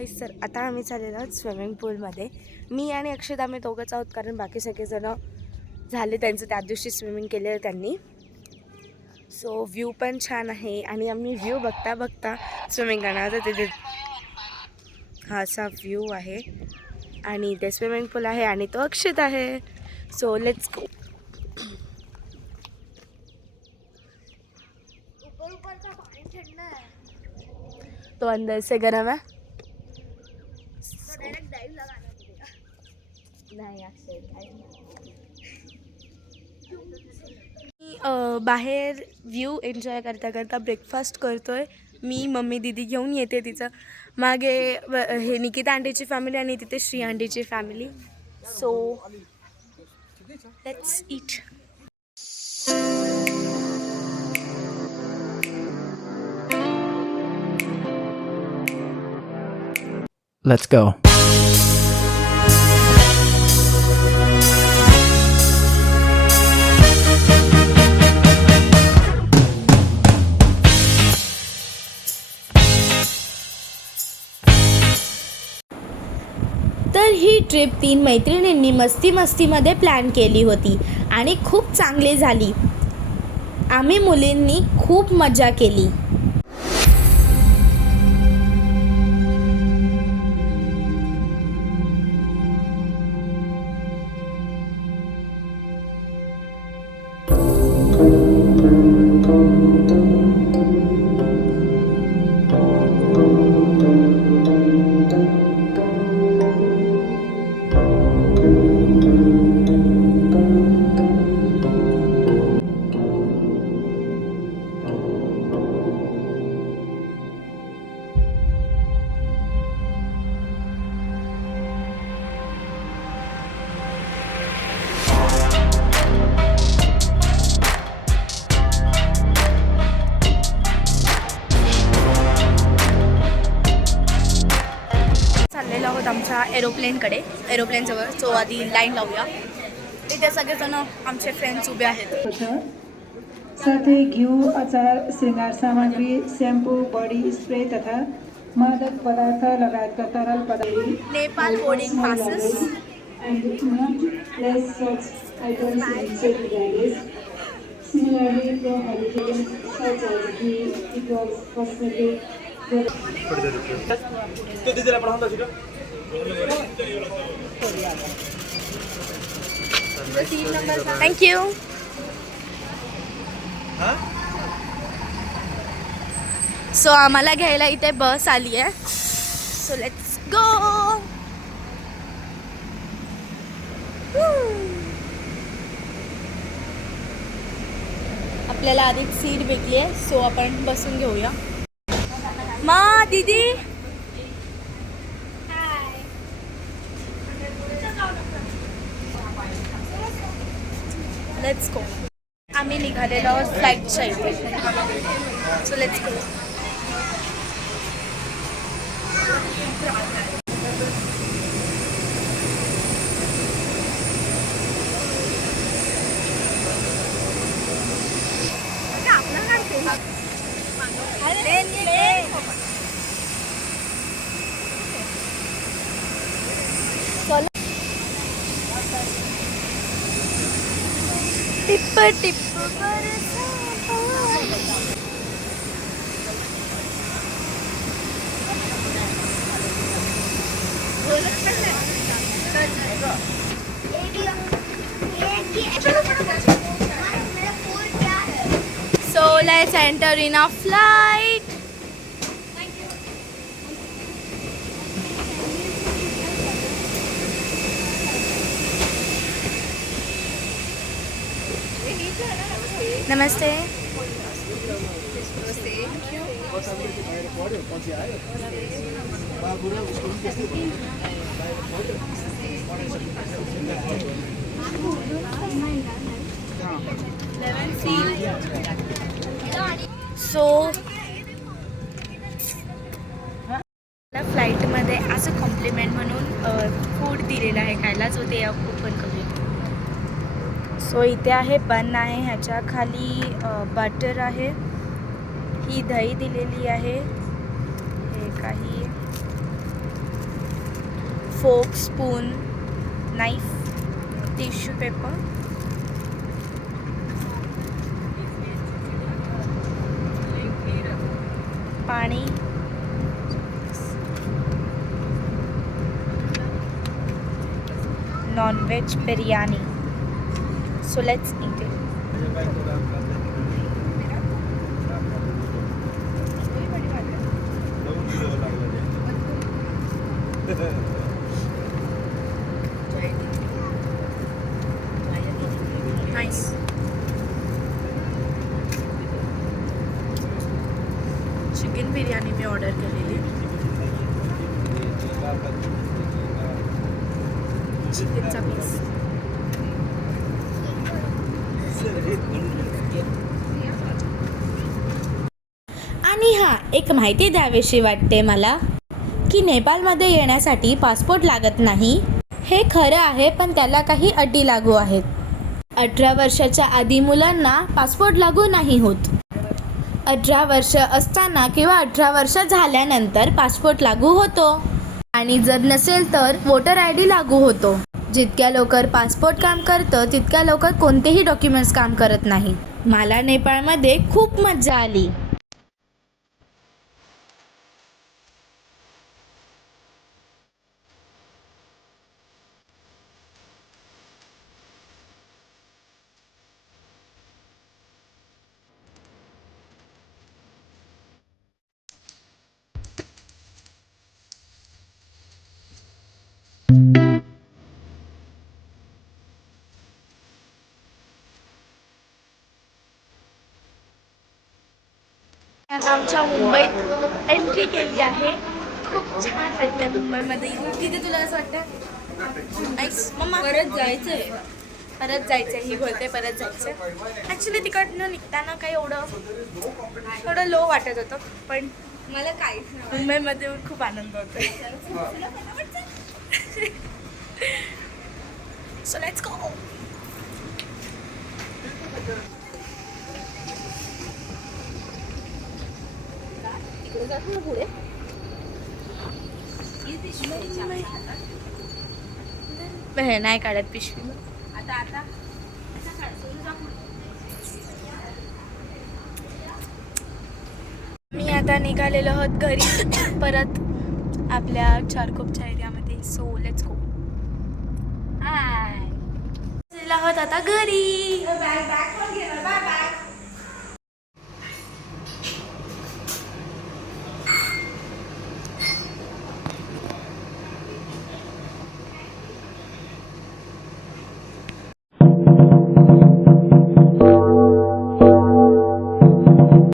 गाईस, तर आता आम्ही चाललेलो आहोत स्विमिंग पूलमध्ये. मी आणि अक्षत आम्ही दोघंच आहोत, कारण बाकी सगळेजण झाले त्यांचं त्या दिवशी स्विमिंग केलेलं त्यांनी. सो व्ह्यू पण छान आहे आणि आम्ही व्ह्यू बघता बघता स्विमिंग करणार. तर तिथे हा असा व्ह्यू आहे आणि ते स्विमिंग पूल आहे आणि तो अक्षत आहे. So let's go. ऊपर का पानी ठंडा है तो अंदर से गर्म है. तो डायरेक्ट डाइव लगाना पड़ेगा. नाही अक्षय बाहेर व्ह्यू एन्जॉय करता करता ब्रेकफास्ट करतोय. मी मम्मी दीदी घेऊन येते तिचं मागे हे निकिता आंटीची फॅमिली आणि तिथे श्री आंटीची family. So let's eat. Let's go. तर ही ट्रिप 3 मैत्रिणींनी मस्तीमध्ये प्लॅन केली होती आणि खूप चांगली झाली. आम्ही मुलींनी खूप मजा केली. आमच्या एरोप्लेनजवळ. सो आधी लाईन लावूया. तिथे सगळेजण आमचे फ्रेंड्स उभे आहेत. साथै घिउ, अचार, श्रृंगार सामग्री, शैम्पू, बॉडी स्प्रे तथा मादक पदार्थ लगायतका तरल पदार्थ. Nepal boarding passes. And not less such items in city baggage. Similarly, prohibited such as ghee, pickles, cosmetic. तो दीदी पढ़ाऊंगा जी का थँक्यू. सो आम्हाला घ्यायला इथे बस आली आहे. So let's go. आपल्याला आधीच सीट भेटली आहे. सो आपण बसून घेऊया. मा दीदी लेट्स गो. आम्ही निघालेलो आहोत फ्लाईटच्या इथे. So let's go. Tip tip So let's enter in a flight. Namaste. So फ्लाईटमध्ये असं कॉम्प्लिमेंट म्हणून फूड दिलेलं आहे खायला. सो ते ओपन करूया. सो इथे आहे बन आहे, ह्याच्या खाली बटर आहे, ही दही दिलेली आहे, हे काही fork, spoon, knife, tissue paper, पाणी, non veg biryani. So let's eat it. Nice. Chicken biryani मी ऑर्डर केलेली. चिकनचा पीस. आणि हा एक माहिती द्यावीशी वाटते मला की नेपाळमध्ये येण्यासाठी पासपोर्ट लागत नाही. हे खरं आहे, पण त्याला काही अटी लागू आहेत. 18 वर्षाच्या आधी मुलांना पासपोर्ट लागू नाही होत. 18 वर्ष असताना किंवा 18 वर्ष झाल्यानंतर पासपोर्ट लागू होतो. आणि जर नसेल तर वोटर ID लागू होतो. जितक्या लवकर पासपोर्ट काम करतं तितक्या लवकर कोणतेही डॉक्युमेंट्स काम करत नाही. मला नेपाळमध्ये खूप मजा आली. आमच्या मुंबईत एंट्री केली आहे. खूप छान वाटतं मुंबईमध्ये. तिथे तुला असं वाटतं ऐक मम्मा परत जायचंय. परत जायचंय ही बोलते. परत जायचंय. ॲक्च्युली तिकडनं निघताना काही थोडं लो वाटत होतं, पण मला काहीच नाही. मुंबईमध्ये खूप आनंद होतो. So let's go. पुढे हे नाही काढत पिशवी. आता मी आता निघालेलो आहोत घरी परत आपल्या चारकोपच्या एरियामध्ये. So let's go. आहोत आता घरी.